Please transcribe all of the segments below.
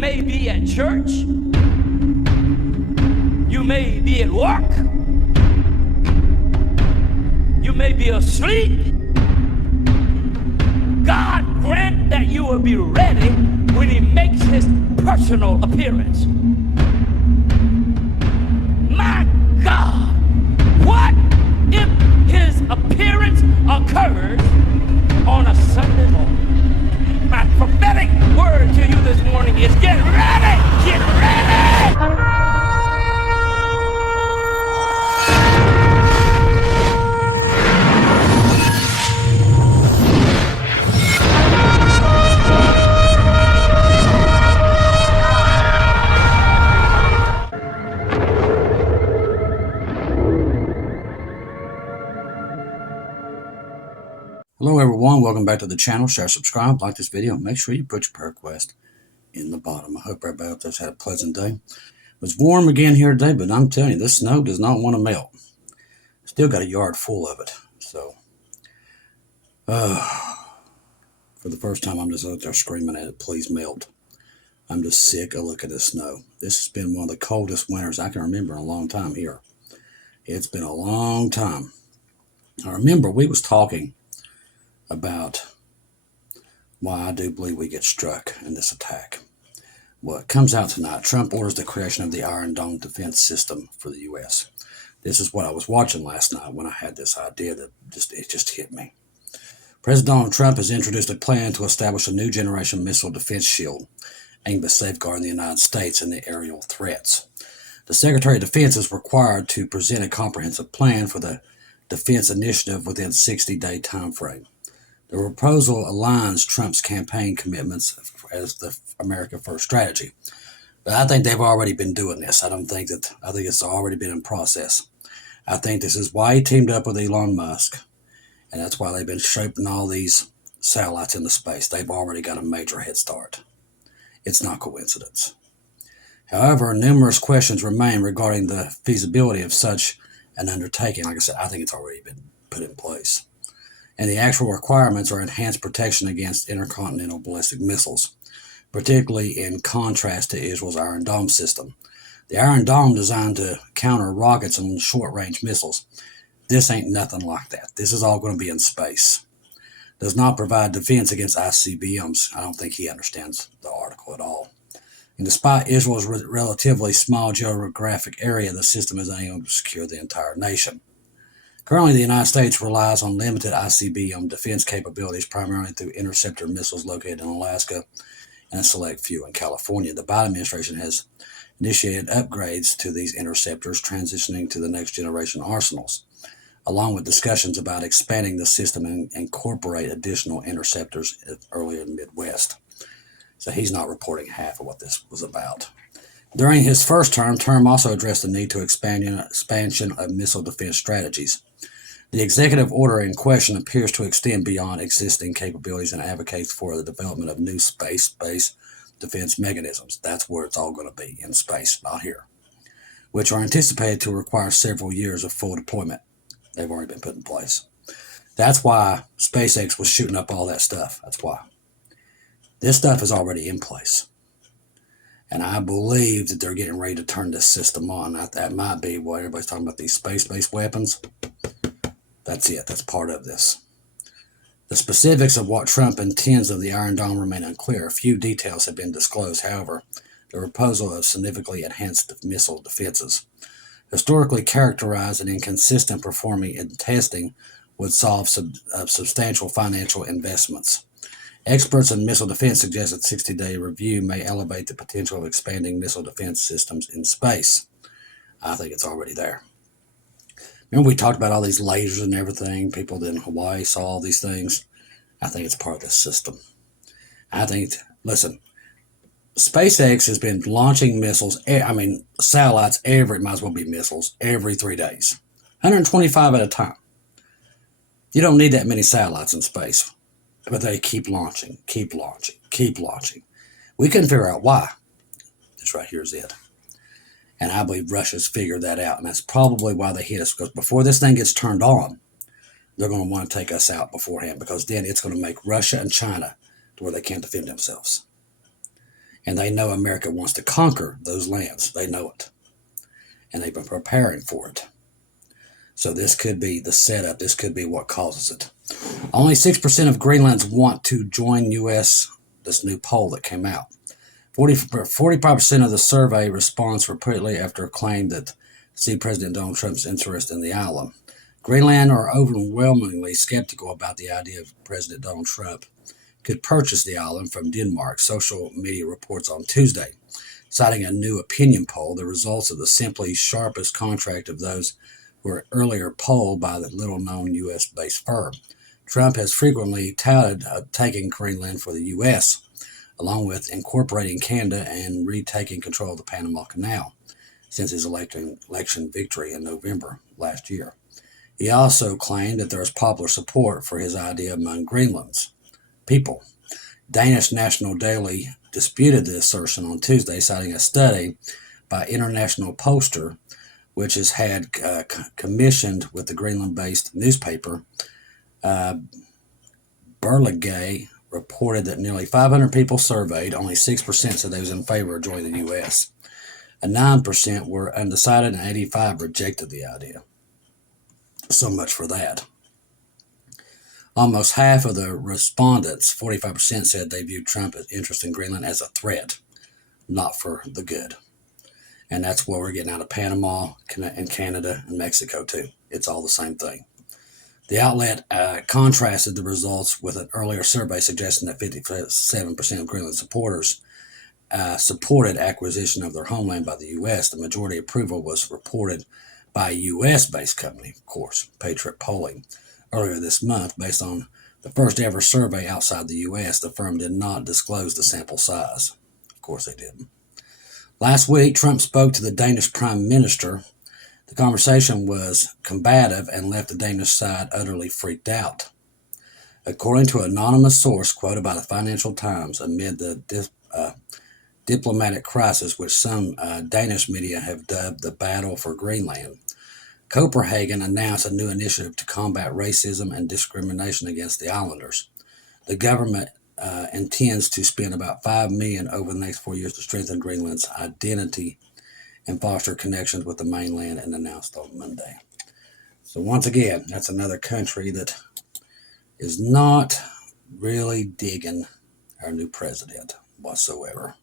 may be at church. You may be at work. You may be asleep. God grant that you will be ready when he makes his personal appearance. My God, what if his appearance occurs on a Sunday morning? My prophetic word to you this morning is get ready! Get ready! Hello everyone, welcome back to the channel. Share, subscribe, like this video, and make sure you put your prayer request in the bottom. I hope everybody out there's had a pleasant day. It was warm again here today, but I'm telling you, this snow does not want to melt. Still got a yard full of it. So, for the first time, I'm just out there screaming at it, please melt. I'm just sick of looking at the snow. This has been one of the coldest winters I can remember in a long time here. It's been a long time. I remember we was talking about why I do believe we get struck in this attack. Well, it comes out tonight. Trump orders the creation of the Iron Dome defense system for the U.S. This is what I was watching last night when I had this idea that it just hit me. President Donald Trump has introduced a plan to establish a new generation missile defense shield aimed at safeguarding the United States and the aerial threats. The Secretary of Defense is required to present a comprehensive plan for the defense initiative within a 60-day time frame. The proposal aligns Trump's campaign commitments as the America First strategy. But I think they've already been doing this. I think it's already been in process. I think this is why he teamed up with Elon Musk. And that's why they've been shaping all these satellites into space. They've already got a major head start. It's not coincidence. However, numerous questions remain regarding the feasibility of such an undertaking. Like I said, I think it's already been put in place. And the actual requirements are enhanced protection against intercontinental ballistic missiles, particularly in contrast to Israel's Iron Dome system. The Iron Dome, designed to counter rockets and short-range missiles, this ain't nothing like that. This is all going to be in space. Does not provide defense against ICBMs. I don't think he understands the article at all. And despite Israel's relatively small geographic area, the system is unable to secure the entire nation. Currently, the United States relies on limited ICBM defense capabilities, primarily through interceptor missiles located in Alaska and a select few in California. The Biden administration has initiated upgrades to these interceptors, transitioning to the next generation arsenals, along with discussions about expanding the system and incorporate additional interceptors earlier in the Midwest. So he's not reporting half of what this was about. During his first term, Trump also addressed the need to expansion of missile defense strategies. The executive order in question appears to extend beyond existing capabilities and advocates for the development of new space-based defense mechanisms. That's where it's all going to be, in space, not here, which are anticipated to require several years of full deployment. They've already been put in place. That's why SpaceX was shooting up all that stuff. That's why. This stuff is already in place. And I believe that they're getting ready to turn this system on. That might be what everybody's talking about, these space-based weapons. That's it. That's part of this. The specifics of what Trump intends of the Iron Dome remain unclear. A few details have been disclosed. However, the proposal of significantly enhanced missile defenses, historically characterized and inconsistent performing in testing, would solve substantial financial investments. Experts in missile defense suggest that 60-day review may elevate the potential of expanding missile defense systems in space. I think it's already there. Remember we talked about all these lasers and everything? People in Hawaii saw all these things. I think it's part of this system. I think, listen, SpaceX has been launching missiles, satellites, might as well be missiles, every 3 days. 125 at a time. You don't need that many satellites in space. But they keep launching, keep launching, keep launching. We couldn't figure out why. This right here is it. And I believe Russia's figured that out. And that's probably why they hit us. Because before this thing gets turned on, they're going to want to take us out beforehand. Because then it's going to make Russia and China to where they can't defend themselves. And they know America wants to conquer those lands. They know it. And they've been preparing for it. So this could be the setup. This could be what causes it. Only 6% of Greenlanders want to join U.S., this new poll that came out. 45% of the survey responds repeatedly after a claim that see President Donald Trump's interest in the island. Greenland are overwhelmingly skeptical about the idea of President Donald Trump could purchase the island from Denmark, social media reports on Tuesday, citing a new opinion poll, the results of the simply sharpest contract of those who were earlier polled by the little-known U.S.-based firm. Trump has frequently touted taking Greenland for the U.S., along with incorporating Canada and retaking control of the Panama Canal since his election victory in November last year. He also claimed that there is popular support for his idea among Greenland's people. Danish National Daily disputed the assertion on Tuesday, citing a study by International Poster, which has had commissioned with the Greenland-based newspaper. Berlingske reported that nearly 500 people surveyed, only 6% said they was in favor of joining the U.S., and 9% were undecided, and 85% rejected the idea. So much for that. Almost half of the respondents, 45%, said they viewed Trump's interest in Greenland as a threat, not for the good. And that's what we're getting out of Panama and Canada and Mexico, too. It's all the same thing. The outlet contrasted the results with an earlier survey suggesting that 57% of Greenland supporters supported acquisition of their homeland by the U.S. The majority approval was reported by a U.S.-based company, of course, Patriot Polling, earlier this month. Based on the first ever survey outside the U.S., the firm did not disclose the sample size. Of course they didn't. Last week, Trump spoke to the Danish Prime Minister. The conversation was combative and left the Danish side utterly freaked out. According to an anonymous source quoted by the Financial Times, amid the diplomatic crisis which some Danish media have dubbed the Battle for Greenland, Copenhagen announced a new initiative to combat racism and discrimination against the islanders. The government intends to spend about $5 million over the next 4 years to strengthen Greenland's identity and foster connections with the mainland, and announced on Monday. So once again, that's another country that is not really digging our new president whatsoever.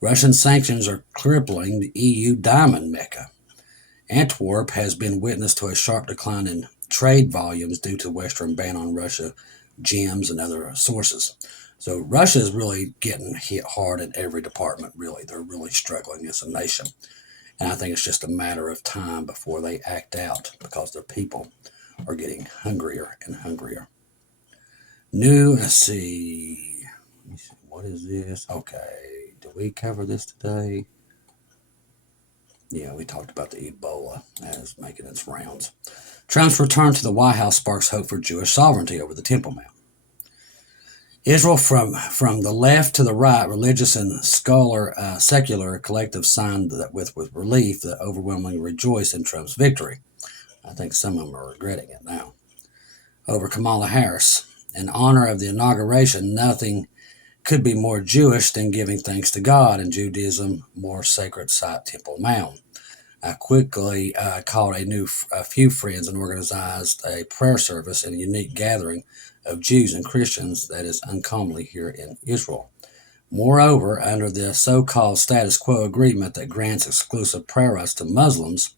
Russian sanctions are crippling the EU diamond mecca. Antwerp has been witness to a sharp decline in trade volumes due to Western ban on Russia gems and other sources. So Russia is really getting hit hard in every department, really. They're really struggling as a nation. And I think it's just a matter of time before they act out, because their people are getting hungrier and hungrier. Let's see, what is this? Okay, did we cover this today? Yeah, we talked about the Ebola as making its rounds. Trump's return to the White House sparks hope for Jewish sovereignty over the Temple Mount. Israel, from the left to the right, religious and secular collective signed that with relief that overwhelmingly rejoiced in Trump's victory. I think some of them are regretting it now. Over Kamala Harris. In honor of the inauguration, nothing could be more Jewish than giving thanks to God, and Judaism more sacred site Temple Mount. I quickly called a few friends and organized a prayer service and a unique gathering of Jews and Christians that is uncommonly here in Israel. Moreover, under the so-called status quo agreement that grants exclusive prayer rights to Muslims,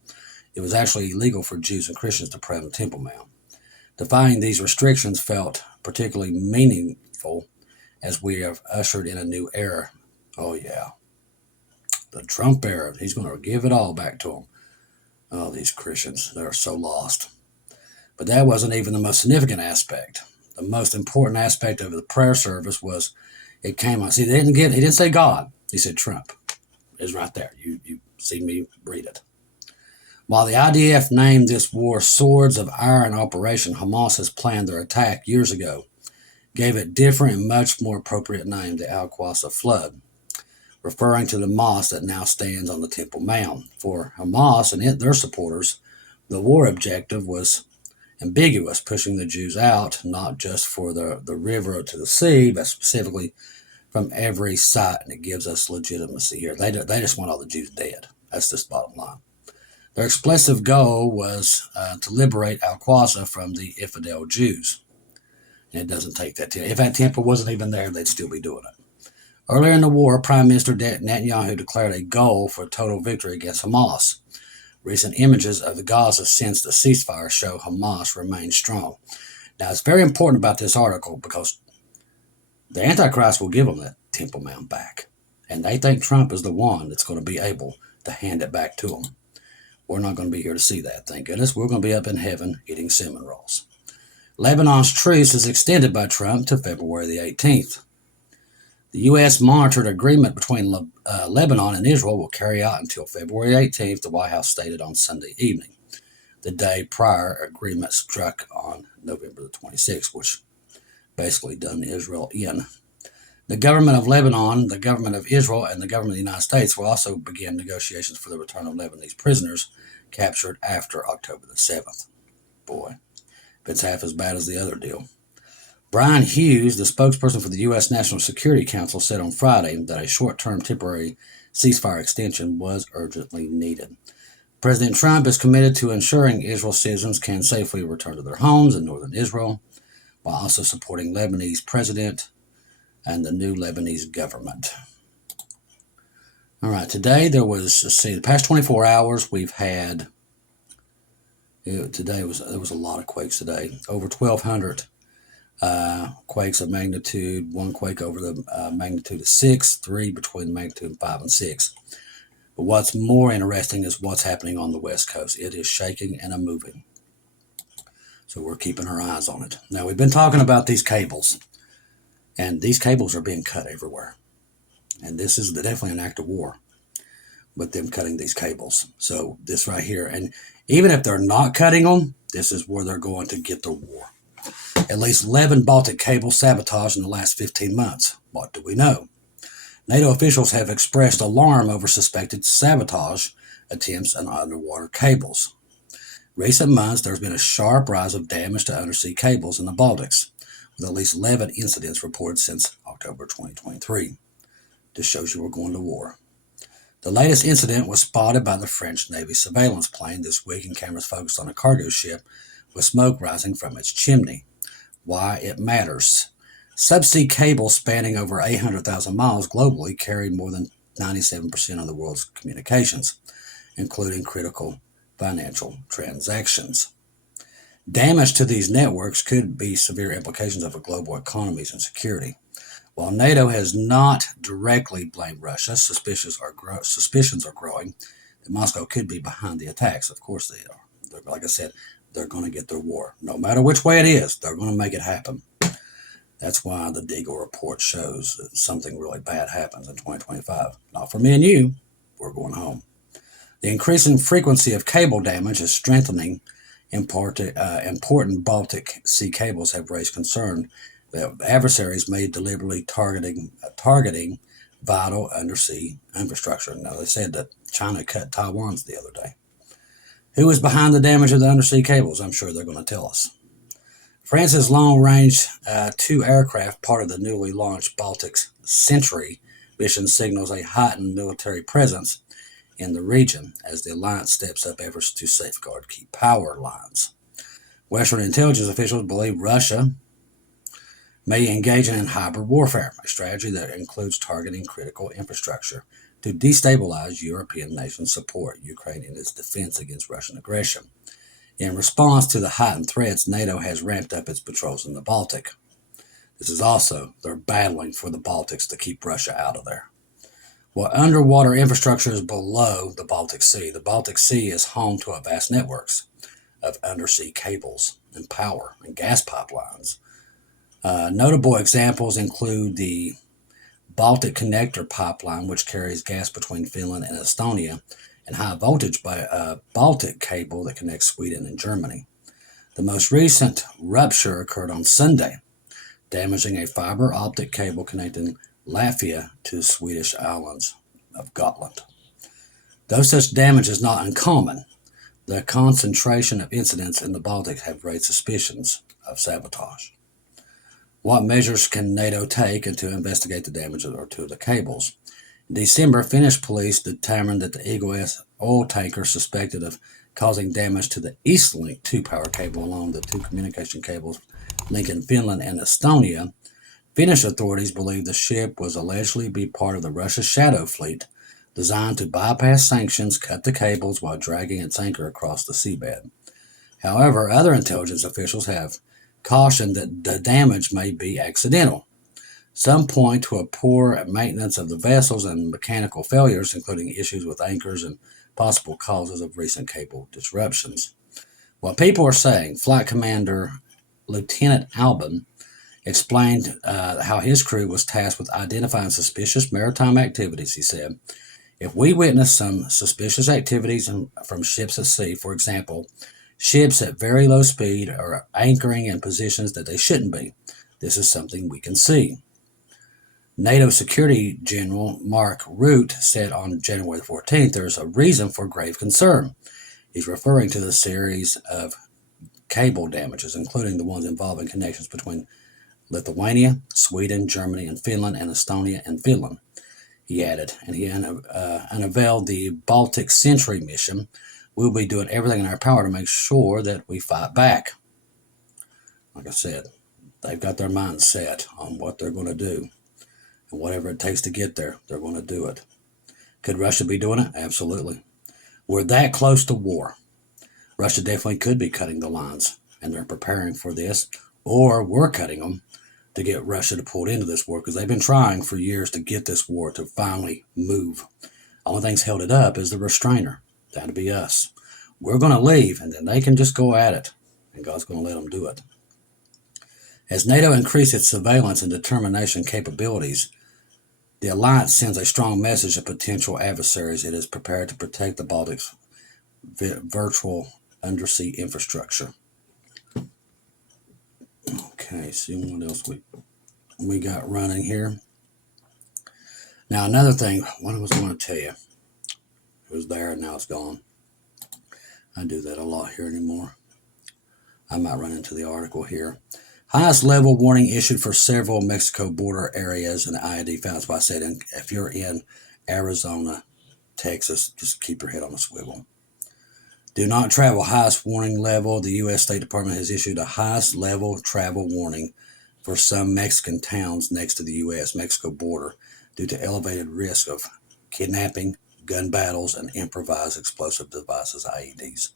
it was actually illegal for Jews and Christians to pray on the Temple Mount. Defying these restrictions felt particularly meaningful as we have ushered in a new era. Oh yeah, the Trump era. He's going to give it all back to them. Oh, these Christians, they're so lost. But that wasn't even the most significant aspect. The most important aspect of the prayer service was it came on. See, he didn't say God. He said Trump. It's right there. You see me read it. While the IDF named this war Swords of Iron Operation, Hamas has planned their attack years ago, gave it different and much more appropriate name, the Al-Aqsa Flood, referring to the mosque that now stands on the Temple Mount. For Hamas and their supporters, the war objective was ambiguous, pushing the Jews out, not just for the river to the sea, but specifically from every site, and it gives us legitimacy here. They just want all the Jews dead. That's just the bottom line. Their explicit goal was to liberate Al-Qaeda from the infidel Jews. And it doesn't take that. If that temple wasn't even there, they'd still be doing it. Earlier in the war, Prime Minister Netanyahu declared a goal for total victory against Hamas. Recent images of the Gaza since the ceasefire show Hamas remains strong. Now, it's very important about this article because the Antichrist will give them that Temple Mount back. And they think Trump is the one that's going to be able to hand it back to them. We're not going to be here to see that, thank goodness. We're going to be up in heaven eating cinnamon rolls. Lebanon's truce is extended by Trump to February the 18th. The U.S. monitored agreement between Lebanon and Israel will carry out until February 18th, the White House stated on Sunday evening. The day prior, agreement struck on November the 26th, which basically done Israel in. The government of Lebanon, the government of Israel, and the government of the United States will also begin negotiations for the return of Lebanese prisoners captured after October the 7th. Boy, if it's half as bad as the other deal. Brian Hughes, the spokesperson for the U.S. National Security Council, said on Friday that a short-term temporary ceasefire extension was urgently needed. President Trump is committed to ensuring Israel citizens can safely return to their homes in northern Israel, while also supporting Lebanese president and the new Lebanese government. All right, today there was, the past 24 hours we've had, there was a lot of quakes today, over 1,200 quakes of magnitude, one quake over the magnitude of 6, 3 between the magnitude of 5 and 6. But what's more interesting is what's happening on the West Coast. It is shaking and moving. So we're keeping our eyes on it. Now, we've been talking about these cables, and these cables are being cut everywhere. And this is definitely an act of war with them cutting these cables. So this right here, and even if they're not cutting them, this is where they're going to get the war. At least 11 Baltic cables sabotaged in the last 15 months. What do we know? NATO officials have expressed alarm over suspected sabotage attempts on underwater cables. Recent months, there's been a sharp rise of damage to undersea cables in the Baltics, with at least 11 incidents reported since October 2023. This shows you we're going to war. The latest incident was spotted by the French Navy surveillance plane this week, and cameras focused on a cargo ship with smoke rising from its chimney. Why it matters. Subsea cables spanning over 800,000 miles globally carry more than 97% of the world's communications, including critical financial transactions. Damage to these networks could be severe implications of global economies and security. While NATO has not directly blamed Russia, suspicions are growing that Moscow could be behind the attacks. Of course they are. Like I said, they're going to get their war. No matter which way it is, they're going to make it happen. That's why the Deagle report shows that something really bad happens in 2025. Not for me and you. We're going home. The increasing frequency of cable damage is strengthening. Important Baltic Sea cables have raised concern that adversaries may deliberately targeting vital undersea infrastructure. Now, they said that China cut Taiwan's the other day. Who is behind the damage of the undersea cables? I'm sure they're going to tell us. France's long-range 2 aircraft, part of the newly launched Baltic Sentry mission, signals a heightened military presence in the region as the alliance steps up efforts to safeguard key power lines. Western intelligence officials believe Russia may engage in hybrid warfare, a strategy that includes targeting critical infrastructure to destabilize European nations' support Ukraine in its defense against Russian aggression. In response to the heightened threats, NATO has ramped up its patrols in the Baltic. This is also, they're battling for the Baltics to keep Russia out of there. While underwater infrastructure is below the Baltic Sea is home to a vast networks of undersea cables and power and gas pipelines. Notable examples include the Baltic Connector pipeline, which carries gas between Finland and Estonia, and high voltage Baltic cable that connects Sweden and Germany. The most recent rupture occurred on Sunday, damaging a fiber optic cable connecting Latvia to the Swedish islands of Gotland. Though such damage is not uncommon, the concentration of incidents in the Baltic have raised suspicions of sabotage. What measures can NATO take to investigate the damage to the cables? In December, Finnish police determined that the Eagle S oil tanker suspected of causing damage to the Eastlink 2 power cable along the 2 communication cables linking Finland and Estonia. Finnish authorities believe the ship was allegedly be part of the Russia's Shadow Fleet, designed to bypass sanctions, cut the cables while dragging its anchor across the seabed. However, other intelligence officials have cautioned that the damage may be accidental. Some point to a poor maintenance of the vessels and mechanical failures, including issues with anchors and possible causes of recent cable disruptions. What people are saying, Flight Commander Lieutenant Albin explained how his crew was tasked with identifying suspicious maritime activities. He said, if we witness some suspicious activities from ships at sea, for example, ships at very low speed are anchoring in positions that they shouldn't be, this is something we can see. NATO Security General Mark Rutte said on January 14th there is a reason for grave concern. He's referring to the series of cable damages, including the ones involving connections between Lithuania, Sweden, Germany, and Finland, and Estonia and Finland. He added, and he unveiled the Baltic Sentry mission. We'll be doing everything in our power to make sure that we fight back. Like I said, they've got their minds set on what they're going to do. And whatever it takes to get there, they're going to do it. Could Russia be doing it? Absolutely. We're that close to war. Russia definitely could be cutting the lines, and they're preparing for this, or we're cutting them to get Russia to pull into this war, because they've been trying for years to get this war to finally move. The only thing's held it up is the restrainer. That'd be us. We're going to leave, and then they can just go at it, and God's going to let them do it. As NATO increases its surveillance and determination capabilities, the alliance sends a strong message to potential adversaries. It is prepared to protect the Baltic's virtual undersea infrastructure. Okay, see what else we got running here. Now, another thing, what was I going to tell you? It was there and now it's gone. I do that a lot here anymore. I might run into the article here. Highest level warning issued for several Mexico border areas in the IED found. So I said, if you're in Arizona, Texas, just keep your head on a swivel. Do not travel. Highest warning level. The U.S. State Department has issued a highest level travel warning for some Mexican towns next to the U.S.-Mexico border due to elevated risk of kidnapping, gun battles, and improvised explosive devices, IEDs.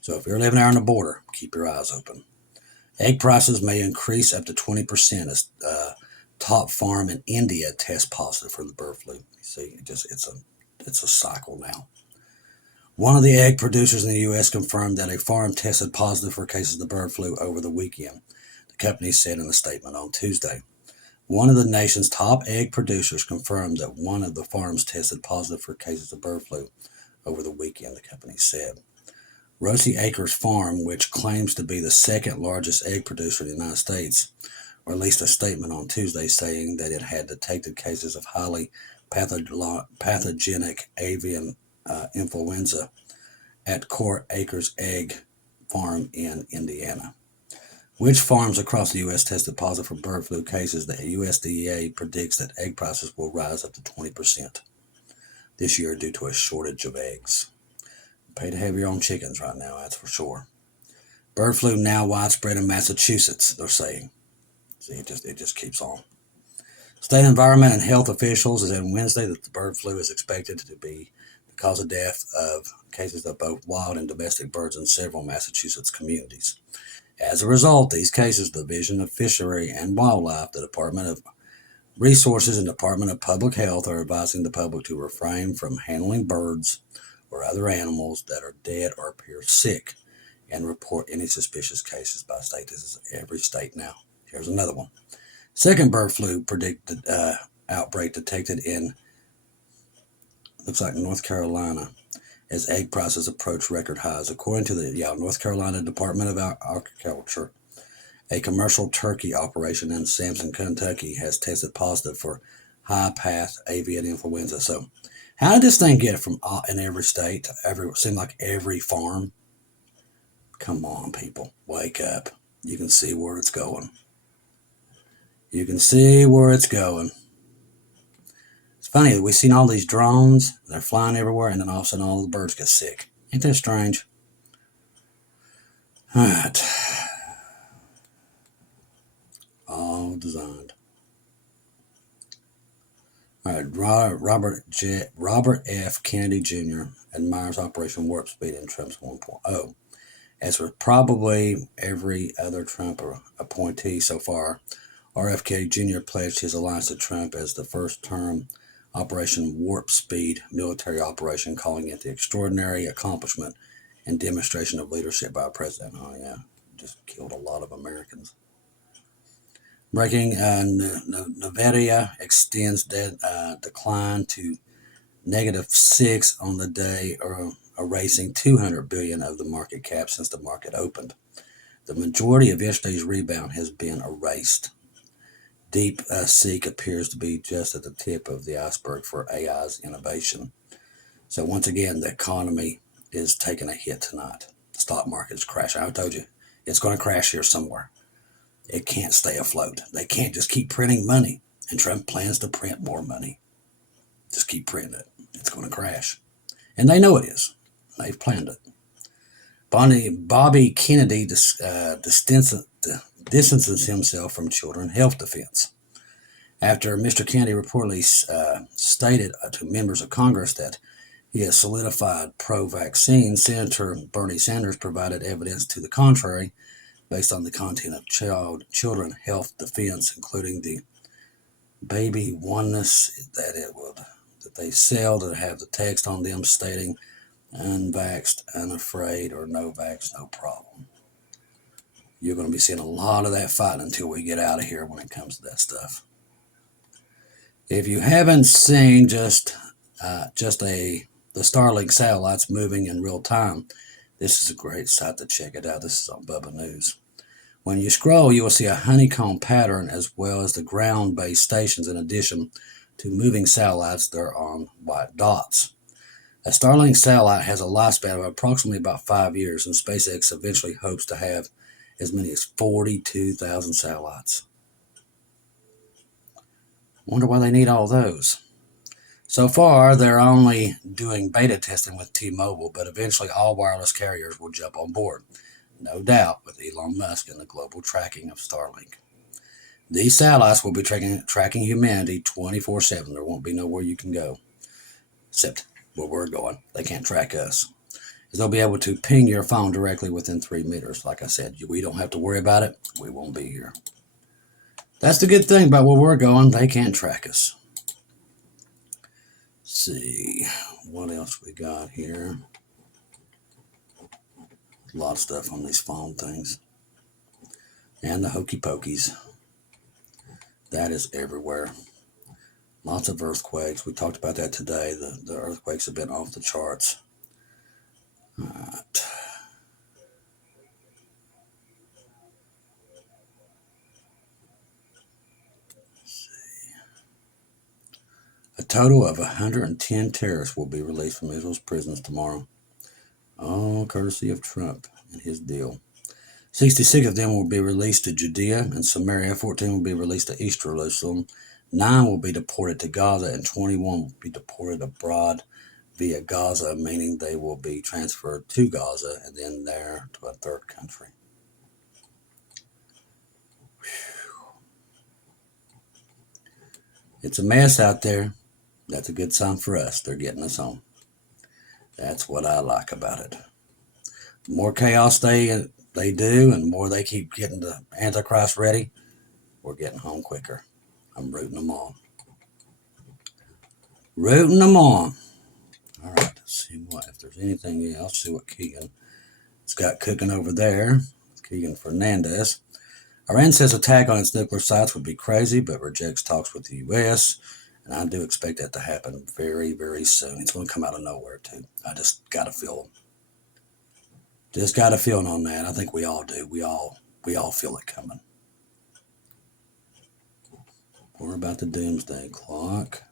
So if you're living there on the border, keep your eyes open. Egg prices may increase up to 20% as top farm in India tests positive for the bird flu. You see, it's a cycle now. One of the egg producers in the U.S. confirmed that a farm tested positive for cases of the bird flu over the weekend, the company said in a statement on Tuesday. One of the nation's top egg producers confirmed that one of the farms tested positive for cases of bird flu over the weekend, the company said. Rosie Acres Farm, which claims to be the second largest egg producer in the United States, released a statement on Tuesday saying that it had detected cases of highly pathogenic avian influenza at Court Acres Egg Farm in Indiana. Which farms across the U.S. tested positive for bird flu cases? The USDA predicts that egg prices will rise up to 20% this year due to a shortage of eggs. Pay to have your own chickens right now, that's for sure. Bird flu now widespread in Massachusetts, they're saying. See, it just keeps on. State environment and health officials said Wednesday that the bird flu is expected to be the cause of death of cases of both wild and domestic birds in several Massachusetts communities. As a result, these cases, the Division of Fishery and Wildlife, the Department of Resources, and Department of Public Health are advising the public to refrain from handling birds or other animals that are dead or appear sick and report any suspicious cases by state. This is every state now. Here's another one. Second bird flu outbreak detected in, looks like North Carolina, as egg prices approach record highs. According to the North Carolina Department of Agriculture, a commercial turkey operation in Sampson, Kentucky has tested positive for high-path avian influenza. So how did this thing get from in every state to seem like every farm? Come on, people, wake up. You can see where it's going. You can see where it's going. It's funny, we've seen all these drones, they're flying everywhere, and then all of a sudden all the birds get sick. Ain't that strange? Alright. All designed. Alright, Robert F. Kennedy Jr. admires Operation Warp Speed in Trump's 1.0. As with probably every other Trump appointee so far, RFK Jr. pledged his alliance to Trump as the first-term Operation Warp Speed military operation, calling it the extraordinary accomplishment and demonstration of leadership by a president. Oh yeah, just killed a lot of Americans. Breaking, Nevada extends decline to -6 on the day, erasing $200 billion of the market cap since the market opened. The majority of yesterday's rebound has been erased. DeepSeek appears to be just at the tip of the iceberg for AI's innovation. So once again, the economy is taking a hit tonight. The stock market is crashing. I told you, it's going to crash here somewhere. It can't stay afloat. They can't just keep printing money. And Trump plans to print more money. Just keep printing it. It's going to crash. And they know it is. They've planned it. Bobby Kennedy distances himself from children health defense. After Mr. Kennedy reportedly stated to members of Congress that he has solidified pro-vaccine, Senator Bernie Sanders provided evidence to the contrary based on the content of children health defense, including the baby oneness that they sell that have the text on them stating unvaxxed, unafraid, or no vax, no problem. You're going to be seeing a lot of that fighting until we get out of here when it comes to that stuff. If you haven't seen the Starlink satellites moving in real time, this is a great site to check it out. This is on Bubba News. When you scroll, you will see a honeycomb pattern as well as the ground-based stations in addition to moving satellites that are on white dots. A Starlink satellite has a lifespan of approximately about 5 years, and SpaceX eventually hopes to have as many as 42,000 satellites. Wonder why they need all those. So far, they're only doing beta testing with T-Mobile, but eventually all wireless carriers will jump on board. No doubt with Elon Musk and the global tracking of Starlink. These satellites will be tracking humanity 24/7. There won't be nowhere you can go except where we're going. They can't track us. They'll be able to ping your phone directly within 3 meters. Like I said, we don't have to worry about it. We won't be here. That's the good thing about where we're going. They can't track us. Let's see what else we got here. A lot of stuff on these phone things. And the hokey pokies. That is everywhere. Lots of earthquakes. We talked about that today. The earthquakes have been off the charts. All right. A total of 110 terrorists will be released from Israel's prisons tomorrow. All courtesy of Trump and his deal. 66 of them will be released to Judea and Samaria. 14 will be released to East Jerusalem. 9 will be deported to Gaza, and 21 will be deported abroad via Gaza, meaning they will be transferred to Gaza and then there to a third country. Whew. It's a mess out there. That's a good sign for us. They're getting us home. That's what I like about it. The more chaos they do, and the more they keep getting the Antichrist ready, we're getting home quicker. I'm rooting them on. Rooting them on. All right, let's see if there's anything else. See what Keegan's got cooking over there. Keegan Fernandez. Iran says attack on its nuclear sites would be crazy, but rejects talks with the U.S., and I do expect that to happen very, very soon. It's going to come out of nowhere, too. I just got a feeling. Just got a feeling on that. I think we all do. We all feel it coming. We're about the doomsday clock.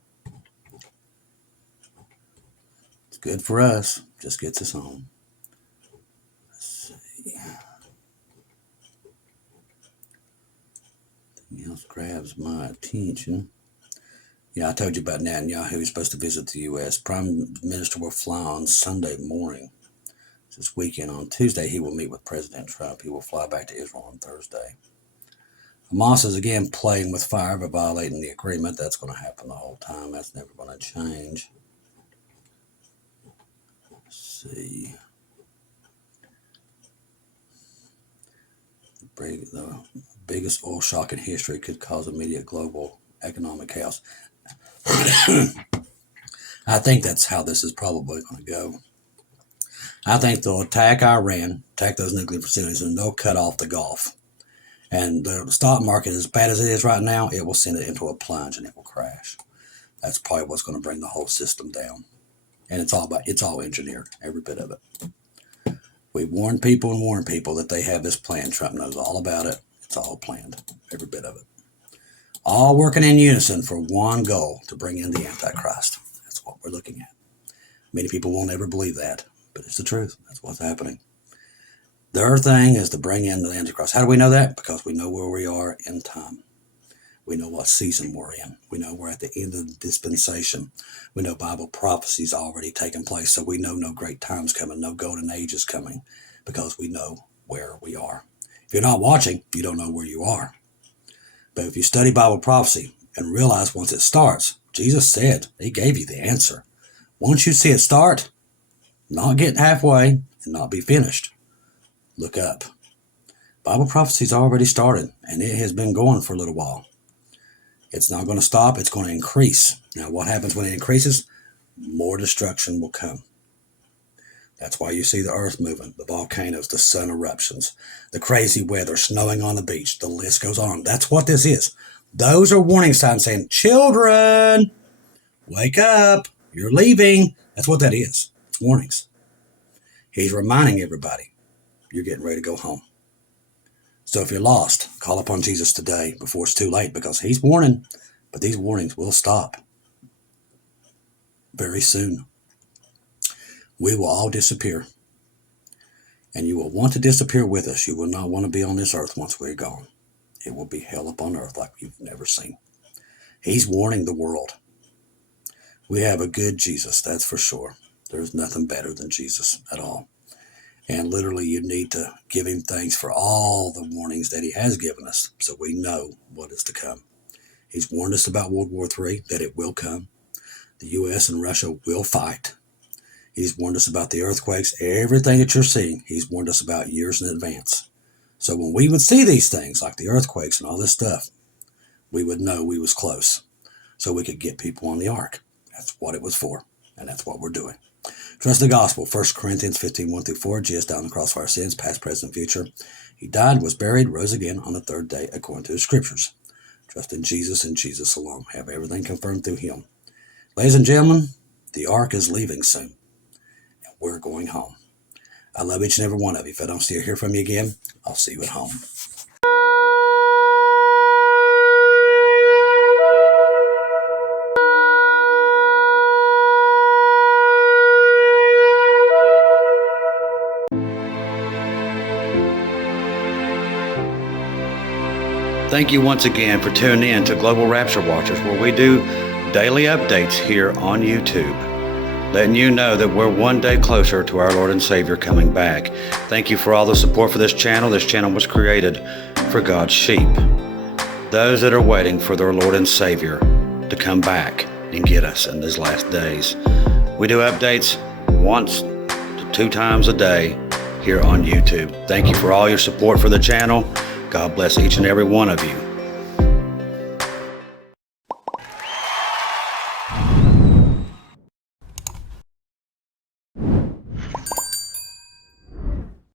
It's good for us. Just gets us home. Let's see. Anything else grabs my attention. Yeah, I told you about Netanyahu. He's supposed to visit the U.S. Prime Minister will fly on Sunday morning. This weekend. On Tuesday, he will meet with President Trump. He will fly back to Israel on Thursday. Hamas is again playing with fire by violating the agreement. That's going to happen the whole time. That's never going to change. Let's see. The biggest oil shock in history could cause immediate global economic chaos. I think that's how this is probably going to go. I think they'll attack Iran, attack those nuclear facilities, and they'll cut off the Gulf. And the stock market, as bad as it is right now, it will send it into a plunge and it will crash. That's probably what's going to bring the whole system down. And it's all engineered, every bit of it. We warn people that they have this plan. Trump knows all about it. It's all planned, every bit of it. All working in unison for one goal, to bring in the Antichrist. That's what we're looking at. Many people won't ever believe that. But it's the truth. That's what's happening. Their thing is to bring in the Antichrist. How do we know that? Because we know where we are in time. We know what season we're in. We know we're at the end of the dispensation. We know Bible prophecy's already taken place. So we know no great time's coming, no golden age is coming, because we know where we are. If you're not watching, you don't know where you are. But if you study Bible prophecy and realize once it starts, Jesus said, he gave you the answer. Once you see it start, not get halfway and not be finished. Look up. Bible prophecy's already started, and it has been going for a little while. It's not going to stop. It's going to increase. Now, what happens when it increases? More destruction will come. That's why you see the earth moving, the volcanoes, the sun eruptions, the crazy weather, snowing on the beach. The list goes on. That's what this is. Those are warning signs saying, children, wake up. You're leaving. That's what that is. Warnings. He's reminding everybody you're getting ready to go home. So if you're lost, call upon Jesus today before it's too late, because he's warning, but these warnings will stop very soon. We will all disappear, and you will want to disappear with us. You will not want to be on this earth once we're gone. It will be hell upon earth like you've never seen. He's warning the world. We have a good Jesus, that's for sure. There's nothing better than Jesus at all. And literally, you need to give him thanks for all the warnings that he has given us, so we know what is to come. He's warned us about World War III, that it will come. The U.S. and Russia will fight. He's warned us about the earthquakes. Everything that you're seeing, he's warned us about years in advance. So when we would see these things, like the earthquakes and all this stuff, we would know we was close, so we could get people on the ark. That's what it was for, and that's what we're doing. Trust the gospel. 1 Corinthians 15:1-4. Jesus died on the cross for our sins, past, present, future. He died, was buried, rose again on the third day, according to the scriptures. Trust in Jesus and Jesus alone. Have everything confirmed through him. Ladies and gentlemen, the ark is leaving soon, and we're going home. I love each and every one of you. If I don't see or hear from you again, I'll see you at home. Thank you once again for tuning in to Global Rapture Watchers, where we do daily updates here on YouTube, letting you know that we're one day closer to our Lord and Savior coming back. Thank you for all the support for this channel. This channel was created for God's sheep, those that are waiting for their Lord and Savior to come back and get us in these last days. We do updates once to 2 times a day here on YouTube. Thank you for all your support for the channel. God bless each and every one of you.